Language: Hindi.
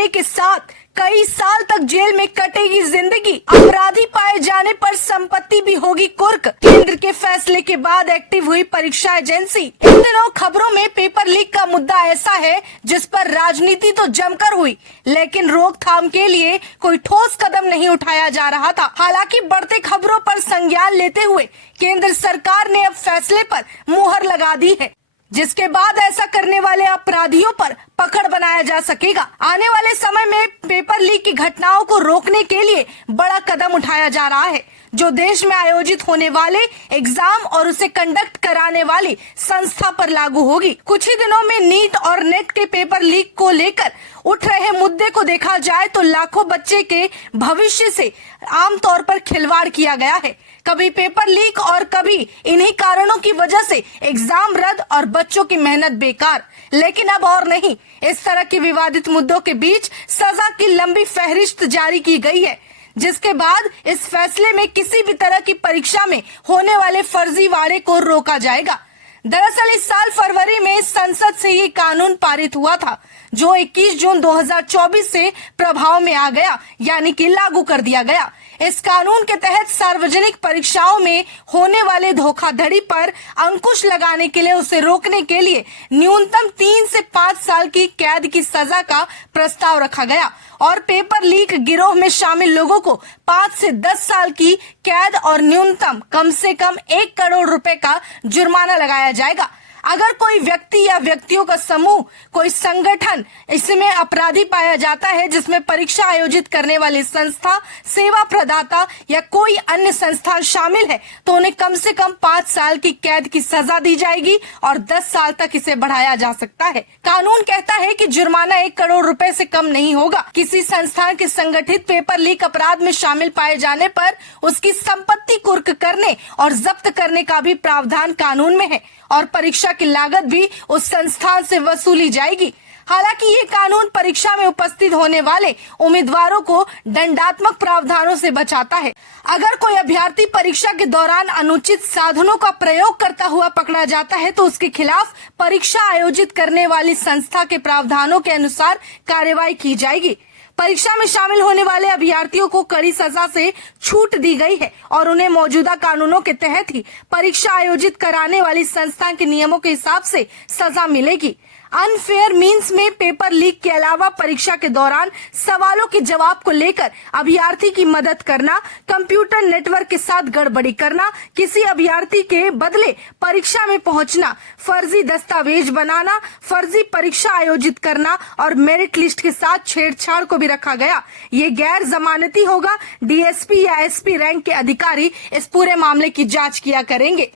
जुर्माने के साथ कई साल तक जेल में कटेगी जिंदगी। अपराधी पाए जाने पर संपत्ति भी होगी कुर्क। केंद्र के फैसले के बाद एक्टिव हुई परीक्षा एजेंसी। इन दिनों खबरों में पेपर लीक का मुद्दा ऐसा है जिस पर राजनीति तो जमकर हुई, लेकिन रोकथाम के लिए कोई ठोस कदम नहीं उठाया जा रहा था। हालांकि बढ़ते खबरों पर संज्ञान लेते हुए केंद्र सरकार ने अब फैसले पर मुहर लगा दी है, जिसके बाद ऐसा करने वाले अपराधियों पर पकड़ बनाया जा सकेगा। आने वाले समय में पेपर लीक की घटनाओं को रोकने के लिए बड़ा कदम उठाया जा रहा है, जो देश में आयोजित होने वाले एग्जाम और उसे कंडक्ट कराने वाली संस्था पर लागू होगी। कुछ ही दिनों में नीट और नेट के पेपर लीक को लेकर उठ रहे मुद्दे को देखा जाए तो लाखों बच्चे के भविष्य से आमतौर पर खिलवाड़ किया गया है। कभी पेपर लीक और कभी इन्हीं कारणों की वजह से एग्जाम रद्द और बच्चों की मेहनत बेकार। लेकिन अब और नहीं, इस तरह के विवादित मुद्दों के बीच सजा की लंबी फहरिस्त जारी की गई है, जिसके बाद इस फैसले में किसी भी तरह की परीक्षा में होने वाले फर्जीवाड़े को रोका जाएगा। दरअसल इस साल फरवरी में संसद से ये कानून पारित हुआ था, जो 21 जून 2024 से प्रभाव में आ गया, यानी कि लागू कर दिया गया। इस कानून के तहत सार्वजनिक परीक्षाओं में होने वाले धोखाधड़ी पर अंकुश लगाने के लिए उसे रोकने के लिए न्यूनतम 3 से 5 साल की कैद की सजा का प्रस्ताव रखा गया और पेपर लीक गिरोह में शामिल लोगों को 5 से 10 साल की कैद और न्यूनतम कम से कम 1 करोड़ रुपए का जुर्माना लगाया जाएगा। अगर कोई व्यक्ति या व्यक्तियों का समूह, कोई संगठन इसमें अपराधी पाया जाता है, जिसमें परीक्षा आयोजित करने वाली संस्था, सेवा प्रदाता या कोई अन्य संस्थान शामिल है, तो उन्हें कम से कम 5 साल की कैद की सजा दी जाएगी और 10 साल तक इसे बढ़ाया जा सकता है। कानून कहता है कि जुर्माना 1 करोड़ रुपए से कम नहीं होगा। किसी संस्थान के संगठित पेपर लीक अपराध में शामिल पाए जाने पर उसकी संपत्ति कुर्क करने और जब्त करने का भी प्रावधान कानून में है और परीक्षा की लागत भी उस संस्थान से वसूली जाएगी। हालांकि ये कानून परीक्षा में उपस्थित होने वाले उम्मीदवारों को दंडात्मक प्रावधानों से बचाता है। अगर कोई अभ्यर्थी परीक्षा के दौरान अनुचित साधनों का प्रयोग करता हुआ पकड़ा जाता है, तो उसके खिलाफ परीक्षा आयोजित करने वाली संस्था के प्रावधानों के अनुसार कार्रवाई की जाएगी। परीक्षा में शामिल होने वाले अभ्यर्थियों को कड़ी सजा से छूट दी गई है और उन्हें मौजूदा कानूनों के तहत ही परीक्षा आयोजित कराने वाली संस्था के नियमों के हिसाब से सजा मिलेगी। अनफेयर मीन्स में पेपर लीक के अलावा परीक्षा के दौरान सवालों के जवाब को लेकर अभ्यर्थी की मदद करना, कंप्यूटर नेटवर्क के साथ गड़बड़ी करना, किसी अभ्यर्थी के बदले परीक्षा में पहुंचना, फर्जी दस्तावेज बनाना, फर्जी परीक्षा आयोजित करना और मेरिट लिस्ट के साथ छेड़छाड़ को भी रखा गया। ये गैर जमानती होगा। डीएसपी या एसपी रैंक के अधिकारी इस पूरे मामले की जाँच किया करेंगे।